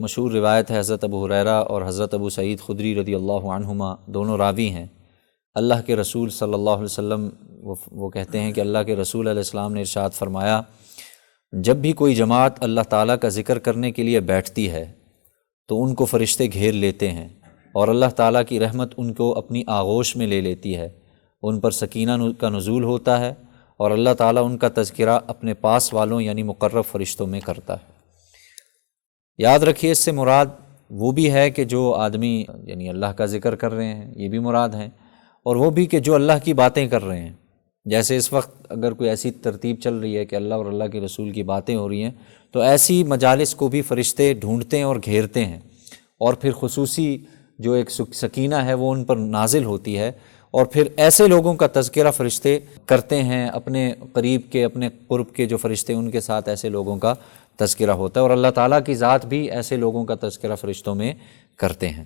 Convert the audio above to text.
مشہور روایت ہے حضرت ابو ہریرہ اور حضرت ابو سعید خدری رضی اللہ عنہما دونوں راوی ہیں۔ اللہ کے رسول صلی اللہ علیہ وسلم وہ کہتے ہیں کہ اللہ کے رسول علیہ السلام نے ارشاد فرمایا، جب بھی کوئی جماعت اللہ تعالیٰ کا ذکر کرنے کے لیے بیٹھتی ہے تو ان کو فرشتے گھیر لیتے ہیں اور اللہ تعالیٰ کی رحمت ان کو اپنی آغوش میں لے لیتی ہے، ان پر سکینہ کا نزول ہوتا ہے اور اللہ تعالیٰ ان کا تذکرہ اپنے پاس والوں یعنی مقرب فرشتوں میں کرتا ہے۔ یاد رکھیے اس سے مراد وہ بھی ہے کہ جو آدمی یعنی اللہ کا ذکر کر رہے ہیں، یہ بھی مراد ہیں، اور وہ بھی کہ جو اللہ کی باتیں کر رہے ہیں۔ جیسے اس وقت اگر کوئی ایسی ترتیب چل رہی ہے کہ اللہ اور اللہ کے رسول کی باتیں ہو رہی ہیں تو ایسی مجالس کو بھی فرشتے ڈھونڈتے ہیں اور گھیرتے ہیں، اور پھر خصوصی جو ایک سکینہ ہے وہ ان پر نازل ہوتی ہے، اور پھر ایسے لوگوں کا تذکرہ فرشتے کرتے ہیں، اپنے قریب کے اپنے قرب کے جو فرشتے ان کے ساتھ ایسے لوگوں کا تذکرہ ہوتا ہے، اور اللہ تعالیٰ کی ذات بھی ایسے لوگوں کا تذکرہ فرشتوں میں کرتے ہیں۔